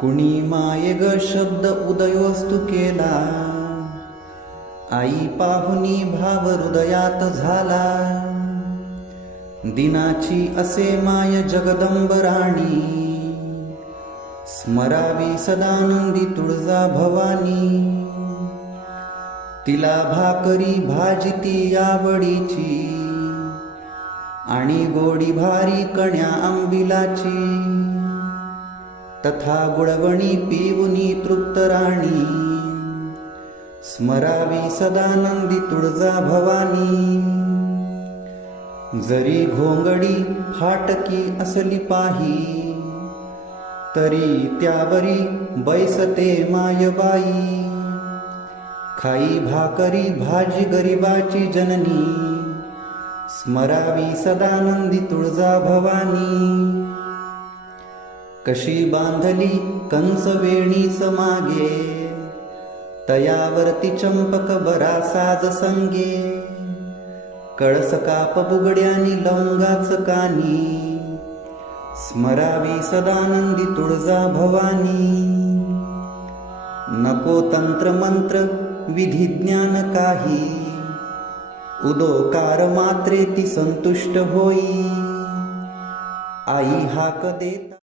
कुणी माये ग शब्द उदयोस्तु केला, आई पाहुनी भाव हृदयात झाला। दिनाची असे माय जगदंब राणी, स्मरावी सदानंदी तुळजा भवानी। तिला भाकरी भाजिती आवडीची, आणि गोडी भारी कण्या आंबिलाची। तथा गुळवणी पिवुनी तृप्त राणी, स्मरावी सदानंदी तुळजा भवानी। जरी घोंगडी फाटकी असली पाही, तरी त्यावरी बैसते मायबाई। खाई भाकरी भाजी गरिबाची जननी, स्मरावी सदानंदी तुळजा भवानी। कशी बांधली कंस वेणीच मागे, तयावरती चंपक बरा साज संगे। कळस काप बुगड्यानी लवंगाच कानी, स्मरावी सदानंदी तुळजा भवानी। नको तंत्र मंत्र विधी ज्ञान काही, उदोकार मात्रे ती संतुष्ट होई। आई हाक देता